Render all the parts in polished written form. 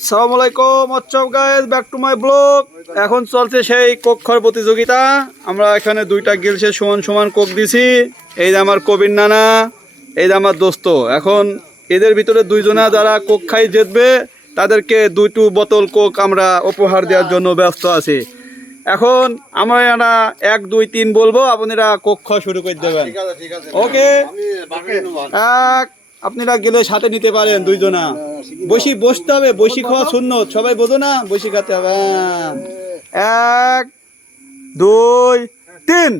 আসসালামু আলাইকুম, WhatsApp guys, back to my blog. এখন চলছে সেই কোক খাওয়ার প্রতিযোগিতা। আমরা এখানে দুইটা গিলসে সমান সমান কোক দিছি। এই যে আমার কবির নানা, এই যে আমার দোস্ত। এখন এদের ভিতরে দুইজনা যারা কোক খাই জিতবে তাদেরকে দুইটু বোতল কোক আমরা উপহার দেওয়ার জন্য ব্যস্ত আছি। এখন আমরা এরা 1 2 3 বলবো, আপনারা কোক খাওয়া শুরু করে দেবেন। ওকে, আপনারা গেলে সাথে নিতে পারেন দুইজনা। বসি বসতে হবে, বসি খাওয়া সুন্নত, সবাই বোঝো না, বসি খাতে হবে। 1 2 3।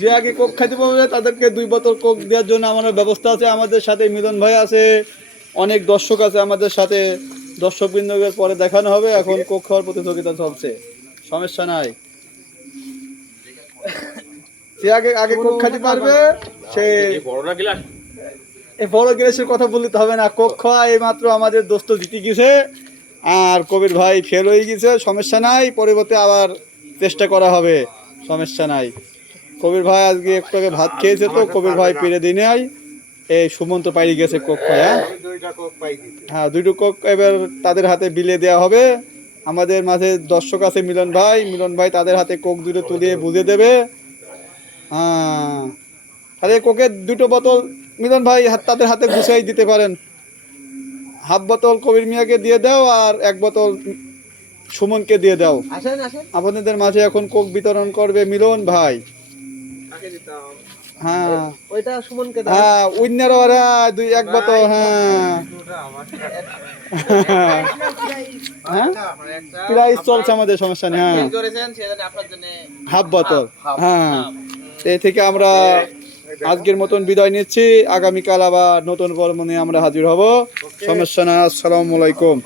যে আগে কোক খাইতে পারবে তাদেরকে 2 বোতল কোক দেওয়ার জন্য আমাদের ব্যবস্থা আছে। আমাদের সাথে মিলন ভাই আছে, অনেক দর্শক আছে আমাদের সাথে। দর্শকবৃন্দদের পরে দেখানো হবে। এখন কোক খাওয়ার প্রতিযোগিতা চলছে, সমস্যা নাই। যে আগে আগে কোক খাইতে পারবে সে এই বড় গ্লাসের কথা বলতে হবে না। কোক খাওয়া এই মাত্র আমাদের দোস্ত জিতে গেছে, আর কবির ভাই ফেল হয়ে গেছে। সমস্যা নাই, পরবর্তী আবার চেষ্টা করা হবে, সমস্যা নাই। কবির ভাই আজকে একটু আগে ভাত খেয়েছে, তো কবির ভাই পেরে দিনে এই সুমন্ত পাই গেছে কোক খায়। হ্যাঁ, 2টো কোক এবার তাদের হাতে বিলে দেওয়া হবে। আমাদের মাঝে দর্শক আছে মিলন ভাই তাদের হাতে কোক 2টো তুলিয়ে বুঝে দেবে। হ্যাঁ, তাহলে কোকের 2টো বোতল মিলন ভাই তাদের হাতে গুছিয়ে দিতে পারেন। হাফ বোতল কবির মিয়াকে দিয়ে দাও, আর 1 বোতল সুমনকে দিয়ে দাও। আপনাদের মাঝে এখন কোক বিতরণ করবে মিলন ভাই। হ্যাঁ, ওইটা সুমনকে দাও। হ্যাঁ, উইনার ওরা 1 বোতল। হ্যাঁ হ্যাঁ, প্রাইস চলছে আমাদের, সমস্যা নেই। হ্যাঁ, হাফ বোতল। হ্যাঁ, এই থেকে আমরা আজকের মতন বিদায় নিচ্ছি। আগামীকাল আবার নতুন কর্ম নিয়ে আমরা হাজির হব, সমস্যা না। আসসালামু আলাইকুম।